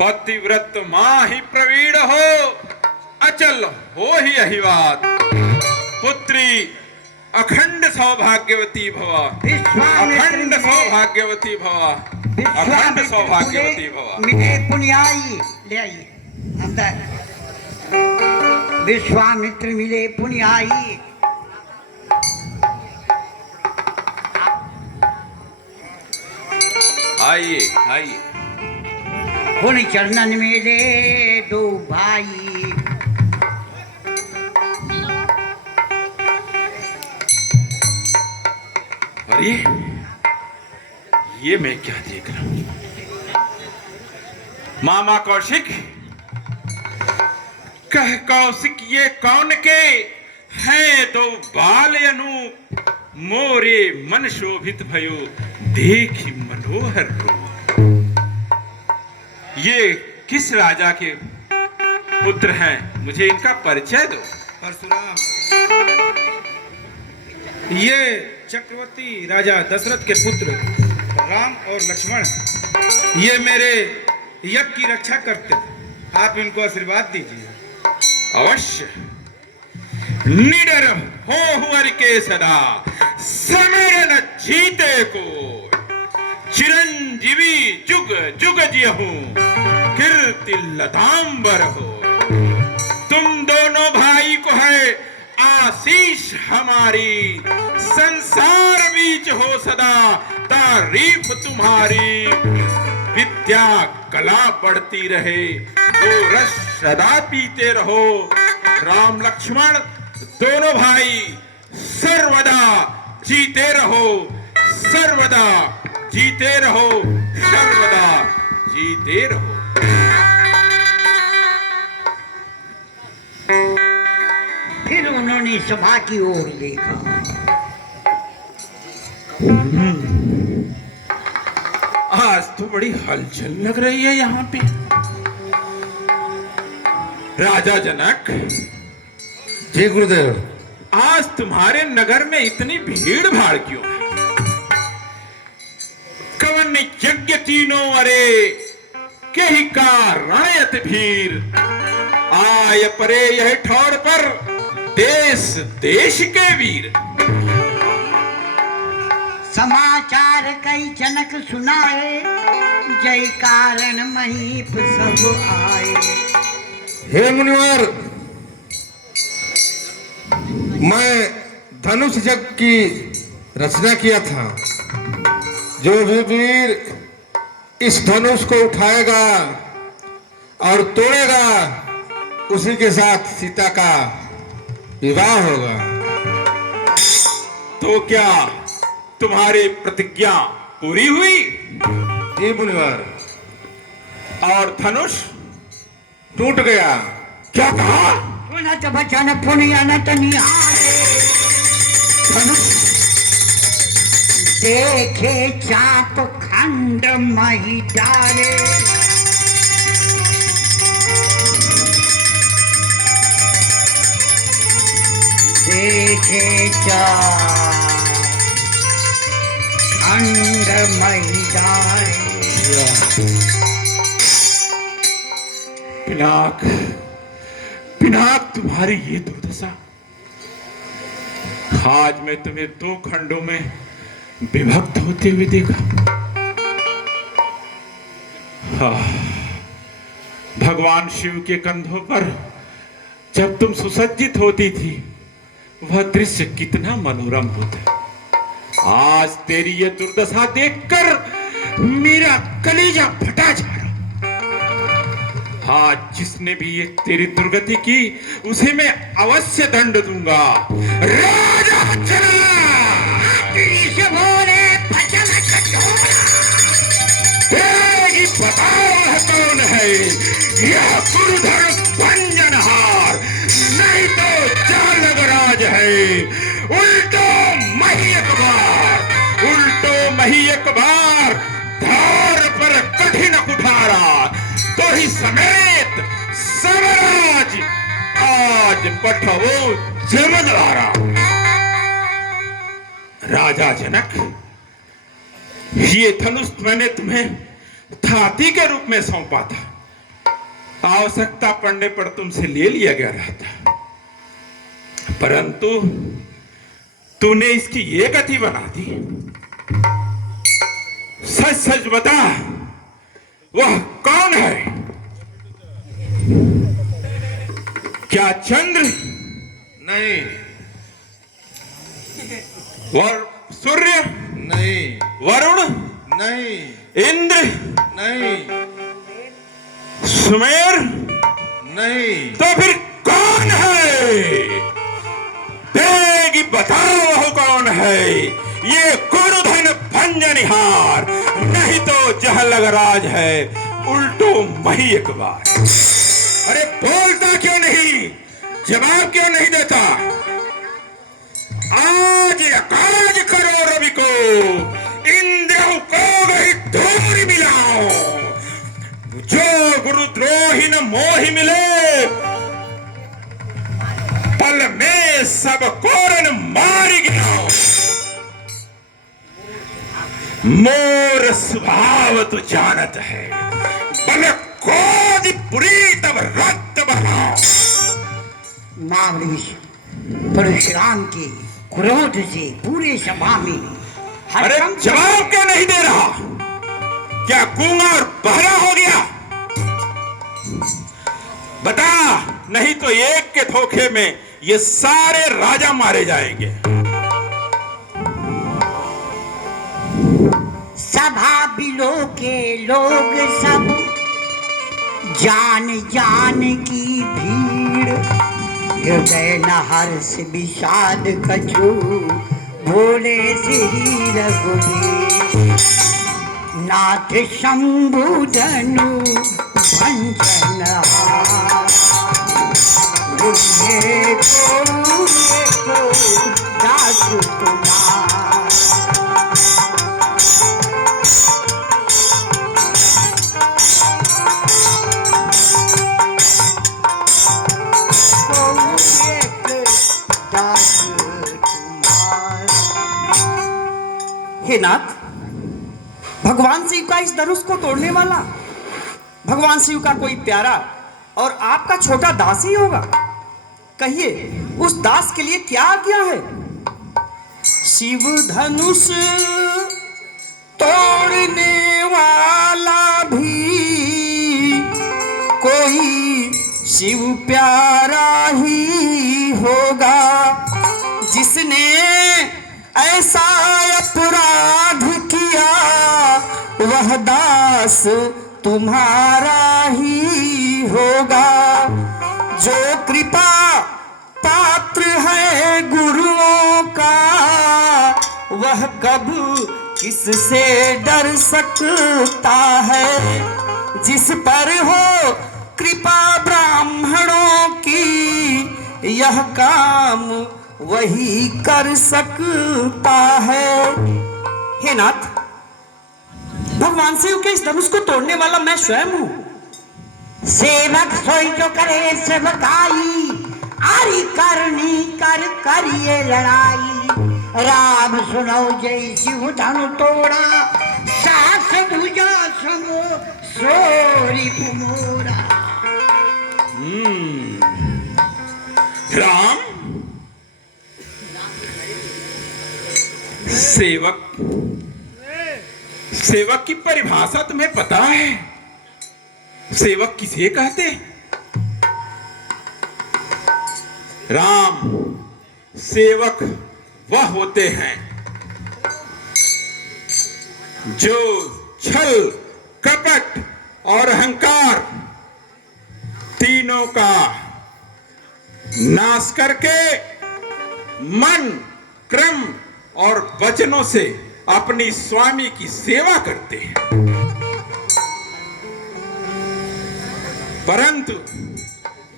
पतिव्रत माँ ही प्रवीण हो, अचल हो ही अहिवात। पुत्री अखंड सौभाग्यवती भव, अखंड सौभाग्यवती भव, अखंड सौभाग्यवती भव। मिले पुण्याई ले आइए अंदर। विश्वामित्र मिले पुण्याई। आइए आइए। पुण्य चरणन मिले दो भाई। अरे ये मैं क्या देख रहा हूं? मामा कौशिक, कह कौशिक ये कौन के हैं दो बाल अनूप, मोरे मन शोभित भयो देखी मनोहर रूप। ये किस राजा के पुत्र हैं? मुझे इनका परिचय दो। परशुराम, ये चक्रवर्ती राजा दशरथ के पुत्र राम और लक्ष्मण। ये मेरे यज्ञ की रक्षा करते थे। आप इनको आशीर्वाद दीजिए। अवश्य। निडर हो हरि के सदा, समर न जीते को, चिरंजीवी जुग जुग जियहूं, कीर्ति लतांबर हो। तुम दोनों भाई को है आशीष हमारी, संसार बीच हो सदा तारीफ तुम्हारी। विद्या कला बढ़ती रहे, तो रस सदा पीते रहो। राम लक्ष्मण दोनों भाई सर्वदा जीते रहो, सर्वदा जीते रहो, सर्वदा जीते रहो। फिर उन्होंने सभा की ओर देखा। आज तो बड़ी हलचल लग रही है यहाँ पे। राजा जनक। जी गुरुदेव। आज तुम्हारे नगर में इतनी भीड़ भाड़ क्यों है? कवन यज्ञ तीनों अरे कही का रणयत भीर, आय परे यह ठौर पर देश देश के वीर। समाचार कई जनक सुनाए, जय कारण महीप सब आए। हे मुनिवर, मैं धनुष यज्ञ की रचना किया था। जो भी वीर इस धनुष को उठाएगा और तोड़ेगा, उसी के साथ सीता का विवाह होगा। तो क्या तुम्हारी प्रतिज्ञा पूरी हुई? जी मुनिवर। और धनुष टूट गया। क्या कहा? पुनः बचन पुण्य न तनिहारे, धनुष देखे चाप खंड मही डारे। देखे चाप खंड मही डारे। पिनाक, पिनाक तुम्हारी ये दुर्दशा। आज मैं तुम्हें दो खंडों में विभक्त होते हुए देखा। भगवान शिव के कंधों पर जब तुम सुसज्जित होती थी, वह दृश्य कितना मनोरम होता। आज तेरी ये दुर्दशा देखकर मेरा कलेजा फटा जा रहा। आज जिसने भी ये तेरी दुर्गति की, उसे मैं अवश्य दंड दूंगा। राजा बताओ कौन है यह गुरुधर भंजनहार, नहीं तो जालगराज है। उल्टो मही एक बार, उल्टो मही एक बार, धार पर कठिन कुठारा, तो ही समेत समराज आज पठवो जमद्वारा। राजा जनक, ये धनुष मैंने तुम्हें थाती के रूप में सौंपा था, आवश्यकता पड़ने पर तुमसे ले लिया गया रहता, परंतु तूने इसकी ये गति बना दी। सच सच बता, वह कौन है? क्या चंद्र? नहीं। सूर्य? नहीं। वरुण? नहीं। इंद्र? नहीं। सुमेर? नहीं। तो फिर कौन है? देगी बताओ, वह कौन है? ये गुरुधन भंजनिहार, नहीं तो जहलगराज है उल्टो मही एक बार। अरे बोलता क्यों नहीं? जवाब क्यों नहीं देता? आज काज करो रवि को, इंद्र को गई धूरी मिलाओ। जो गुरुद्रोही न मोहि मिले, पल में सब कोरन मारी गिराओ। मोर स्वभाव तू जानत है, बल कोदि पुरी तब रक्त बहाओ। महाबली परशुराम के क्रोध से पूरे सभा में अरे जवाब क्यों नहीं दे रहा? क्या गूंगा और बहरा हो गया? बता, नहीं तो एक के धोखे में ये सारे राजा मारे जाएंगे। सभा बिलो के लोग सब जान जान की भीड़, हृदय न हर्ष विषाद कछु, भोले श्री रघुवीर। नाथ शंभु धनु भंजनहार, को दास कुमार। हे नाथ, भगवान शिव का इस धनुष को तोड़ने वाला भगवान शिव का कोई प्यारा और आपका छोटा दास ही होगा। कहिए, उस दास के लिए क्या आज्ञा है? शिव धनुष तोड़ने वाला भी कोई शिव प्यारा ही होगा, जिसने ऐसा अपराध किया, वह दास तुम्हारा ही होगा। जो कृपा पात्र है गुरुओं का, वह कब किससे डर सकता है। जिस पर हो कृपा ब्राह्मणों की, यह काम वही कर सकता है। हे नाथ, भगवान शिव के इस धनुष को तोड़ने वाला मैं स्वयं हूं। सेवक सोई जो करे सेवकाई, आरी करनी कर करिए लड़ाई। राम सुनो जय शिव धनु तोड़ा, सास भुजा समो सोरी पुमोरा। राम, सेवक की परिभाषा तुम्हें पता है? सेवक किसे कहते? राम, सेवक वह होते हैं जो छल, कपट और अहंकार तीनों का नाश करके मन, क्रम और वचनों से अपनी स्वामी की सेवा करते हैं। परंतु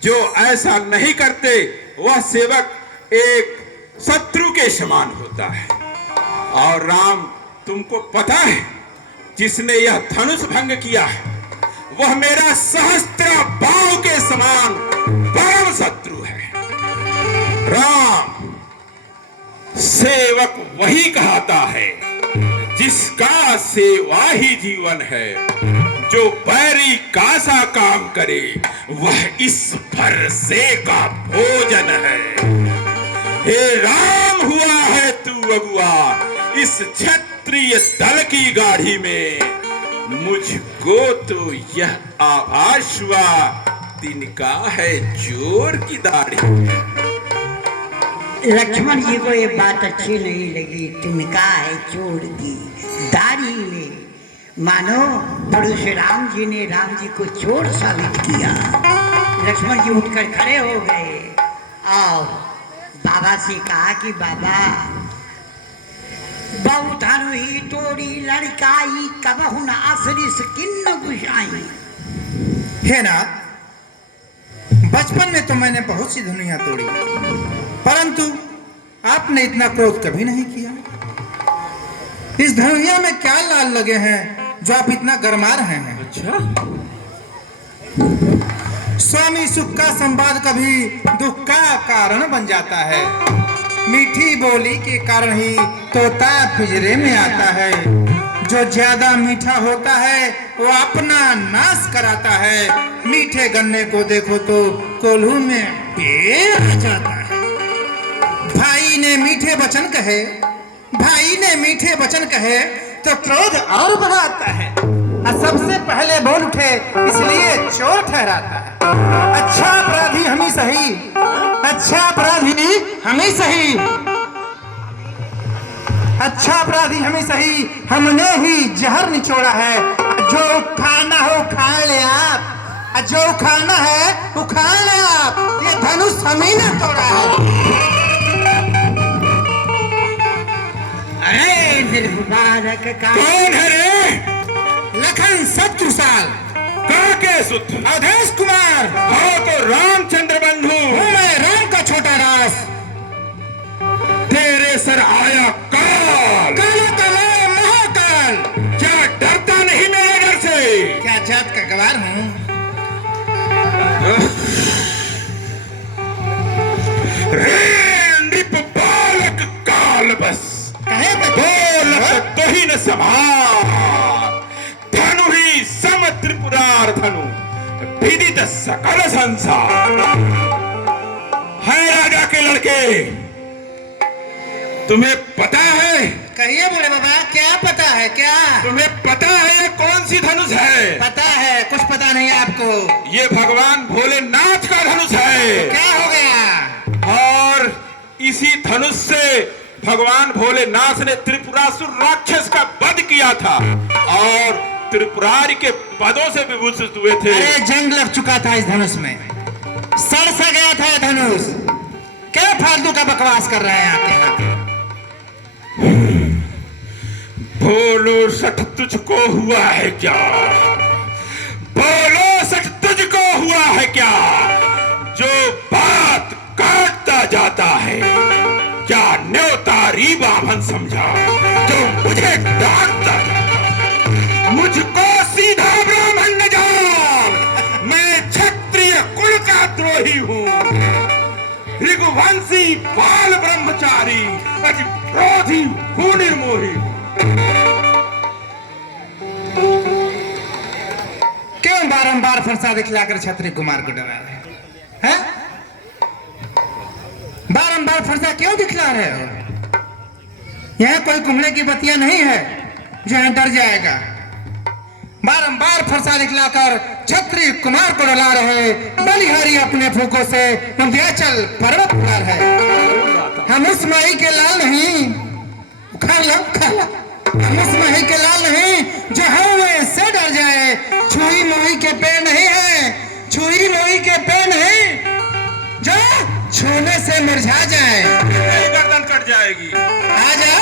जो ऐसा नहीं करते, वह सेवक एक शत्रु के समान होता है। और राम, तुमको पता है, जिसने यह धनुष भंग किया है, वह मेरा सहस्त्र बाहु के समान परम शत्रु है। राम, सेवक वही कहता है जिसका सेवा ही जीवन है। जो बैरी का सा काम करे वह इस भरसे का भोजन है। हे राम, हुआ है तू अगुआ इस क्षत्रिय दल की गाड़ी में। मुझको तो यह आभास हुआ तिनका है चोर की दाढ़ी। लक्ष्मण जी को ये बात अच्छी नहीं लगी, तिनका है चोर की दाढ़ी में। मानो परशुराम जी ने राम जी को चोर साबित किया। लक्ष्मण जी उठकर खड़े हो गए और बाबा से कहा कि बाबा, बहु धनु ही तोड़ी लड़काई कबहु न आसरिस किन्न गुसाई। हे नाथ, बचपन में तो मैंने बहुत सी धनुइयां तोड़ी, परंतु आपने इतना क्रोध कभी नहीं किया। इस धनुइया में क्या लाल लगे हैं जो आप इतना गरमा रहे हैं? अच्छा, स्वामी सुख का संवाद कभी दुख का कारण बन जाता है। मीठी बोली के कारण ही तोता पिंजरे में आता है। जो ज्यादा मीठा होता है वो अपना नाश कराता है। मीठे गन्ने को देखो तो कोल्हू में पेड़ आ जाता है। भाई ने मीठे वचन कहे, भाई ने मीठे वचन कहे तो क्रोध और बढ़ाता है और सबसे पहले बोल उठे इसलिए चोर ठहराता है। अच्छा अपराधी हम ही सही, अच्छा अपराधी हम ही सही, अच्छा अपराधी हम ही सही, हमने ही जहर निचोड़ा है। जो खाना हो खा ले आप, जो खाना है वो खा ले आप। ये धनुष हम ही ने तोड़ा है। अरे निर्मुबारक का कौन है रे? लखन शत्रुसाल, काके सुत, अवधेश कुमार। हाँ तो रामचंद्र बंधु। हूँ मैं राम का छोटा दास। तेरे सर आया काल, काला काला महाकाल। क्या डरता नहीं मेरे डर से? क्या जात का गवार हूँ? रे नृप बालक काल बस, कहे तो बोलत तो ही न समार। धनु ही सम त्रिपुरार धनु, विदित सकल संसार। है राजा के लड़के, तुम्हें पता है? कहिए बड़े बाबा, क्या पता है? क्या तुम्हें पता है ये कौन सी धनुष है? पता है? कुछ पता नहीं आपको? ये भगवान भोलेनाथ का धनुष है। क्या हो गया? और इसी धनुष से भगवान भोलेनाथ ने त्रिपुरासुर राक्षस का वध किया था और त्रिपुरारी के पदों से विभूषित हुए थे। अरे जंग लग चुका था इस धनुष में, सड़ सा गया था धनुष। क्या फालतू का बकवास कर रहे हैं आपके यहाँ? बोलो सठ तुझको हुआ है क्या? बोलो सठ तुझको हुआ है क्या? जो बात काटता जाता है, क्या न्योतारी बाभन समझा जो मुझे डांटता जाता? मुझको सीधा ब्राह्मण न जान, मैं क्षत्रिय कुल का द्रोही हूँ। रघुवंशी बाल ब्रह्मचारी, अति क्रोधी निर्मोही। क्यों बारंबार फरसा दिखलाकर क्षत्रिय कुमार को डरा रहे हैं? बारंबार फरसा क्यों दिखला रहे हो? यहाँ कोई कुमड़े की बतिया नहीं है जो यहाँ डर जाएगा। बारंबार फरसा दिखलाकर क्षत्रिय कुमार को डरा रहे। बलिहारी अपने फूकों से विंध्याचल पर्वत पर है। हम उस माई के लाल नहीं, खा लो खा लो। हम उस माई के लाल नहीं जो हमें से डर जाए। छुई मोही के पैर नहीं है, छुई मोही के पैर नहीं जो छूने से मुरझा जाए। गर्दन कट जाएगी। आ जा।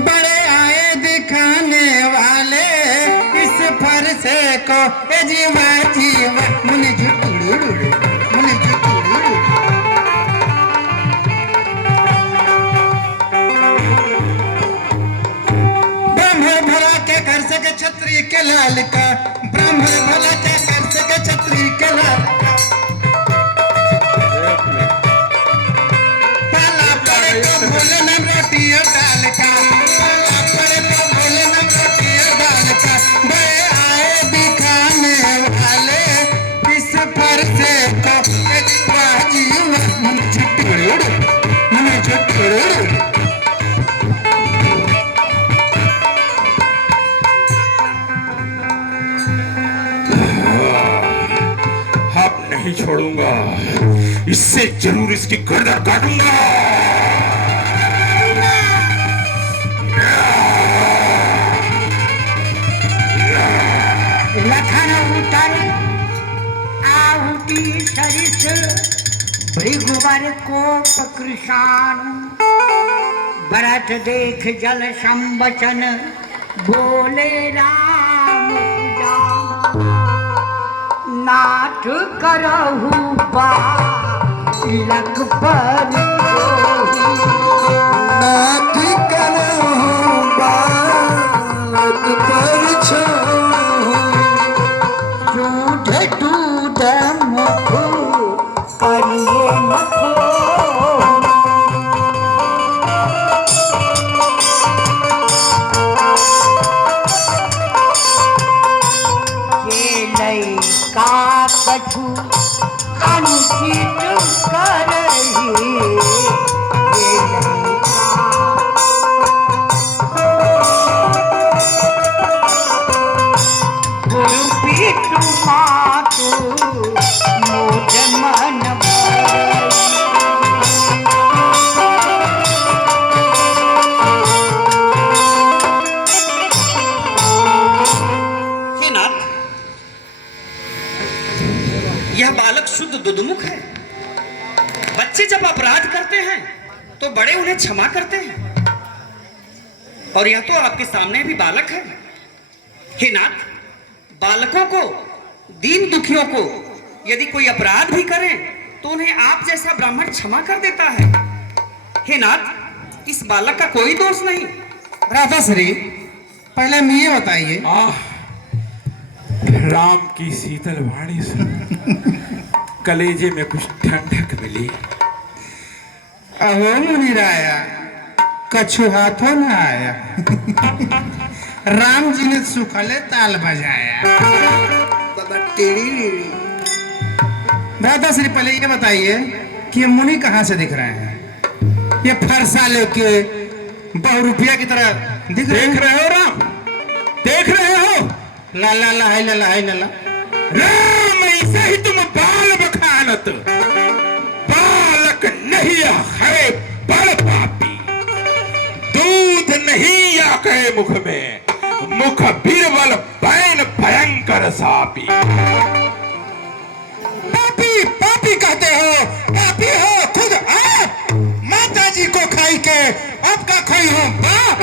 बड़े आए दिखाने वाले इस फरसे को, ए जीवा जीवा मुनि जुटुड़ू मुनि जुटुड़ू। ब्राह्मण भला क्या कर सके क्षत्रिय के लाल का, ब्राह्मण भला क्या कर सके क्षत्रिय के लाल का। पाला पड़े तो भोले न रोटी और दाल का, पाला पड़े तो भोले न रोटी और दाल छोड़ूंगा, इससे जरूर इसकी गर्दन काटूंगा। लखन उतर आहुति सरिस भृगुवर कोप कृषाणु भरत देख जल संवचन बोले राम जान नाथ करहु बालक पर नाथ करहु बालक पर दूध दूध मुख करिए मखो का कछु अनुचित करही गुरु पीतु मातु मोद मन यह बालक शुद्ध दुधमुख है। बच्चे जब अपराध करते हैं तो बड़े उन्हें क्षमा करते हैं, और यह तो आपके सामने भी बालक है। हे नाथ, बालकों को, दीन दुखियों को यदि कोई अपराध भी करे तो उन्हें आप जैसा ब्राह्मण क्षमा कर देता है। हे नाथ, इस बालक का कोई दोष नहीं। राधाश्री, पहले हमें ये बताइए, राम की शीतल वाणी सुन कलेजे में कुछ ठंडक मिली। अहो मुनिराया, कछु हाथों न आया। राम जी ने सुखले ताल बजाया। राधाश्री, पहले ये बताइए कि ये मुनि कहाँ से दिख रहे हैं? ये फरसा लेके बहुरूपिया की तरह देख रहे हो राम? देख रहे हो? ला ला ला है ला है ला राम, ऐसे ही तुम बाल बखानत, बालक नहीं है बड़ पापी, दूध नहीं या कहे मुख में, मुख बीरबल बैन भयंकर सापी। पापी पापी कहते हो? पापी हो खुद आप, माता जी को खाई के आपका खाई हो बाप।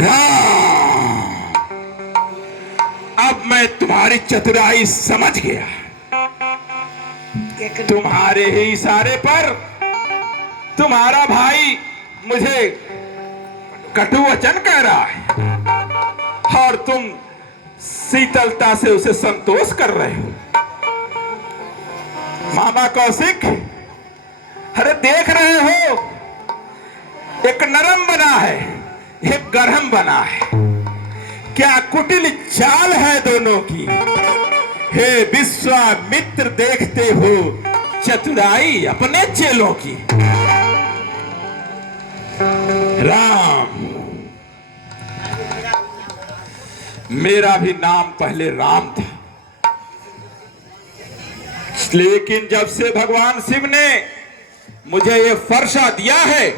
राम, अब मैं तुम्हारी चतुराई समझ गया। तुम्हारे ही इशारे पर तुम्हारा भाई मुझे कटु वचन कह रहा है और तुम शीतलता से उसे संतोष कर रहे हो। मामा कौशिक, अरे देख रहे हो, एक नरम बना है, एक गरम बना है। क्या कुटिल चाल है दोनों की। हे विश्वामित्र, देखते हो चतुराई अपने चेलों की। राम, मेरा भी नाम पहले राम था, लेकिन जब से भगवान शिव ने मुझे ये फरसा दिया है,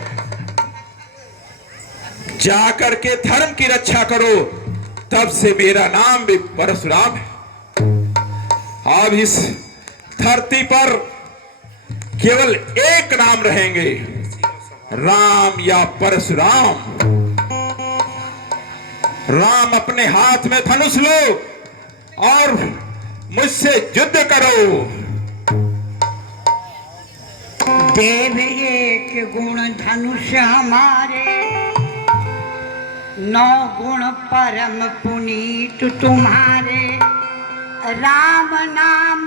जाकर के धर्म की रक्षा करो, तब से मेरा नाम भी परशुराम है। अब इस धरती पर केवल एक नाम रहेंगे, राम या परशुराम। राम, अपने हाथ में धनुष लो और मुझसे युद्ध करो। देव एक गुण धनुष हमारे, 9 गुण परम पुनीत तुम्हारे। राम नाम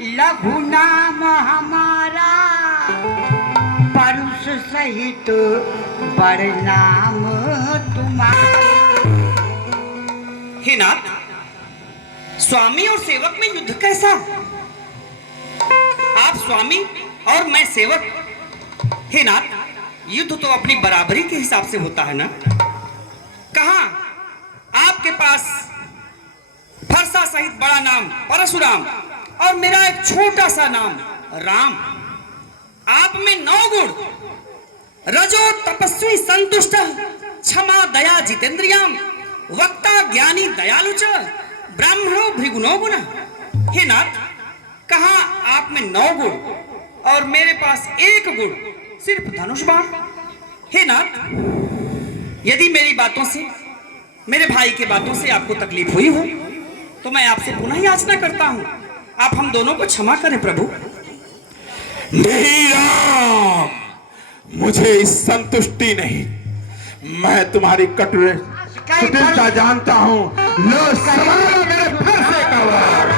लघु नाम हमारा, परुष सहित बड़ नाम तुम्हारा। हे नाथ, स्वामी और सेवक में युद्ध कैसा? आप स्वामी और मैं सेवक। हे नाथ, युद्ध तो अपनी बराबरी के हिसाब से होता है ना। कहां आपके पास फरसा सहित बड़ा नाम परशुराम, और मेरा एक छोटा सा नाम राम। आप में 9 गुण, रजो तपस्वी संतुष्ट, क्षमा दया जितेंद्रियाम, वक्ता ज्ञानी दयालु च, ब्राह्मणो भृगुनो गुण। हे नाथ, कहा आप में 9 गुण और मेरे पास 1 गुण, सिर्फ धनुष बाण। हे नाथ, यदि मेरी बातों से, मेरे भाई के बातों से आपको तकलीफ हुई हो तो मैं आपसे पुनः याचना करता हूं, आप हम दोनों को क्षमा करें प्रभु। नहीं राम, मुझे इस संतुष्टि नहीं। मैं तुम्हारी कुटिलता जानता हूं। लो संभालो मेरे फरसे का वार।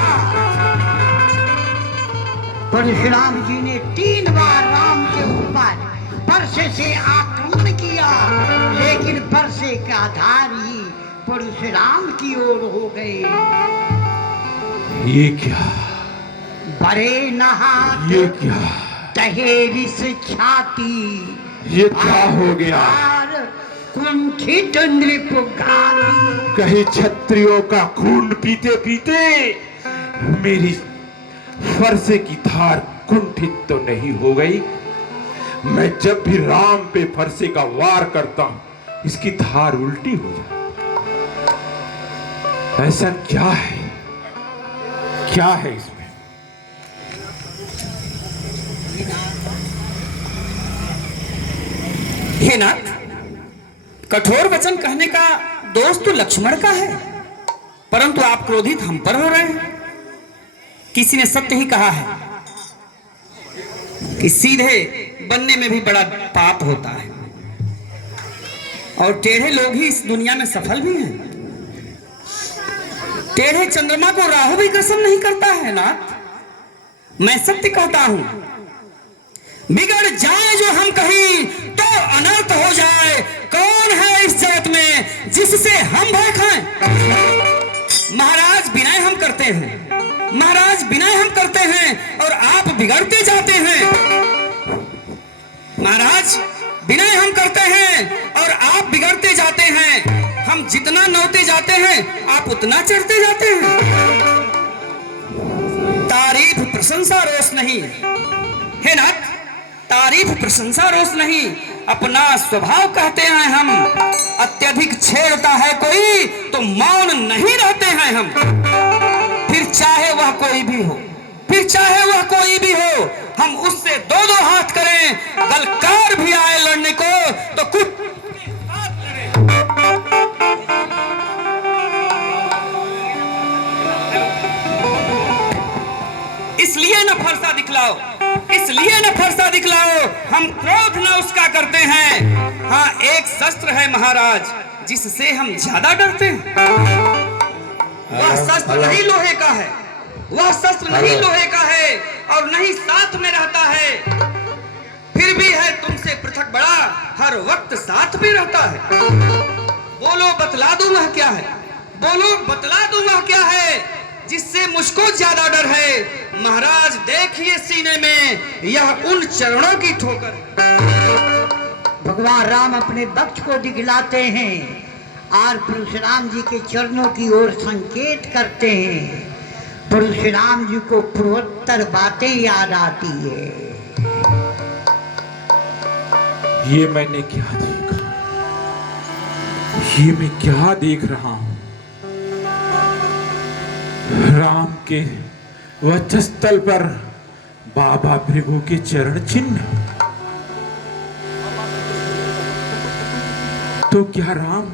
परशुराम जी ने 3 बार राम के ऊपर फरसे से आक्रमण किया, लेकिन फरसे का धार ही परशुराम की ओर हो गए। ये क्या, बड़े नहा ये क्या, तहेरिस छाती, ये क्या हो गया? कुंठित नृपघाती। कहीं क्षत्रियों का खून पीते पीते मेरी फरसे की धार कुंठित तो नहीं हो गई? मैं जब भी राम पे फरसे का वार करता हूं इसकी धार उल्टी हो जाती। ऐसा क्या है, क्या है इसमें? हे नाथ, कठोर वचन कहने का दोष तो लक्ष्मण का है, परंतु आप क्रोधित हम पर हो रहे हैं। किसी ने सत्य ही कहा है कि सीधे बनने में भी बड़ा पाप होता है और टेढ़े लोग ही इस दुनिया में सफल भी हैं। टेढ़े चंद्रमा को राहु भी ग्रसन नहीं करता है नाथ। मैं सत्य कहता हूं, बिगड़ जाए जो हम कहीं तो अनर्थ हो जाए। कौन है इस जगत में जिससे हम भय खाएं? महाराज विनय हम करते हैं, महाराज विनय हम करते हैं और आप बिगड़ते जाते हैं। महाराज विनय हम करते हैं और आप बिगड़ते जाते हैं। हम जितना नौते जाते हैं आप उतना चढ़ते जाते हैं। तारीफ प्रशंसा रोष नहीं है नाथ, तारीफ प्रशंसा रोष नहीं, अपना स्वभाव कहते हैं हम। अत्यधिक छेड़ता है कोई तो मौन नहीं रहते हैं हम। फिर चाहे वह कोई भी हो, फिर चाहे वह कोई भी हो, हम उससे 2-2 हाथ करें। गलकार भी आए लड़ने को तो कुछ इसलिए न फरसा दिखलाओ, इसलिए न फरसा दिखलाओ। हम क्रोध न उसका करते हैं। हाँ, एक शस्त्र है महाराज जिससे हम ज्यादा डरते हैं। वह शस्त्र नहीं लोहे का है, वह शस्त्र नहीं लोहे का है और नहीं साथ में रहता है, फिर भी है तुमसे पृथक बड़ा, हर वक्त साथ में रहता है। बोलो बतला दूं वह क्या है, बोलो बतला दूं वह क्या है जिससे मुझको ज्यादा डर है। महाराज देखिए सीने में यह उन चरणों की ठोकर। भगवान राम अपने वक्ष को दिखलाते हैं और परशुराम जी के चरणों की ओर संकेत करते हैं। परशुराम जी को पूर्वोत्तर बातें याद आती है। ये मैंने क्या देखा, ये मैं क्या देख रहा हूं? राम के वक्षस्थल पर बाबा भृगु के चरण चिन्ह। तो क्या राम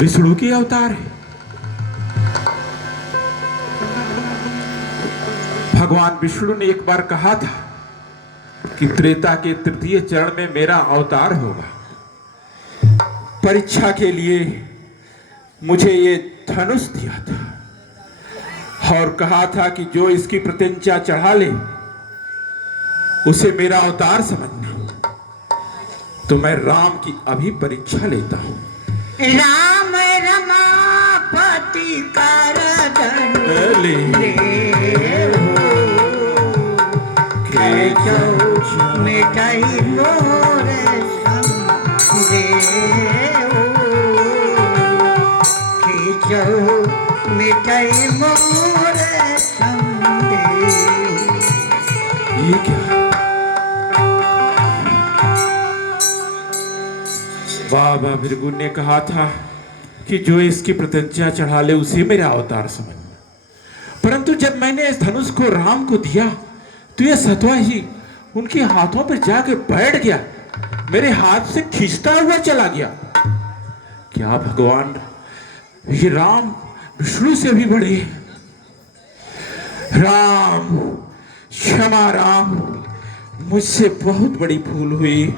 विष्णु के अवतार है? भगवान विष्णु ने एक बार कहा था कि त्रेता के 3 चरण में मेरा अवतार होगा। परीक्षा के लिए मुझे ये धनुष दिया था और कहा था कि जो इसकी प्रत्यंचा चढ़ा ले उसे मेरा अवतार समझना। तो मैं राम की अभी परीक्षा लेता हूं। राम रमापति कारदन मिटाई मोर मिटाई मोर ये क्या? बाबा भृगु ने कहा था कि जो इसकी प्रतिज्ञा चढ़ा ले उसे मेरा अवतार समझ, परंतु जब मैंने इस धनुष को राम को दिया तो यह सतवा ही उनके हाथों पर जाके बैठ गया, मेरे हाथ से खींचता हुआ चला गया। क्या भगवान ये राम विष्णु से भी बड़े? राम क्षमा राम, मुझसे बहुत बड़ी भूल हुई,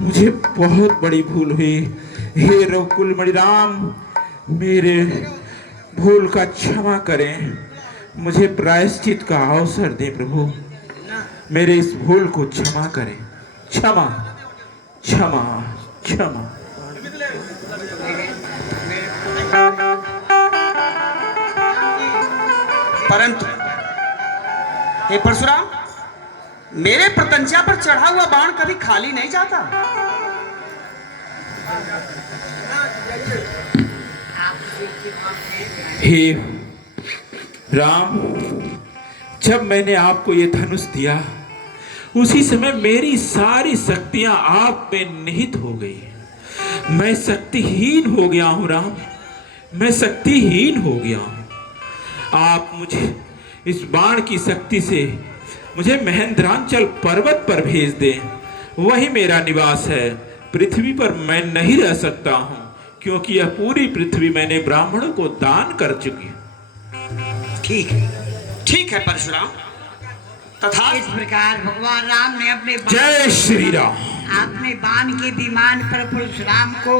मुझे बहुत बड़ी भूल हुई। हे रघुकुल मणि राम, मेरे भूल का क्षमा करें, मुझे प्रायश्चित का अवसर दें प्रभु, मेरे इस भूल को क्षमा करें। क्षमा क्षमा क्षमा। परंतु हे परशुराम, मेरे प्रत्यंचा पर चढ़ा हुआ बाण कभी खाली नहीं जाता। हे राम, जब मैंने आपको ये धनुष दिया उसी समय मेरी सारी शक्तियां आप में निहित हो गई। मैं शक्तिहीन हो गया हूं राम, मैं शक्तिहीन हो गया हूं। आप मुझे इस बाण की शक्ति से मुझे महेंद्रांचल पर्वत पर भेज दें, वही मेरा निवास है। पृथ्वी पर मैं नहीं रह सकता हूं, क्योंकि यह पूरी पृथ्वी मैंने ब्राह्मणों को दान कर चुकी हूं। ठीक है परशुराम, तथा इस प्रकार भगवान राम ने अपने जय श्री राम। अपने बाण के विमान पर परशुराम को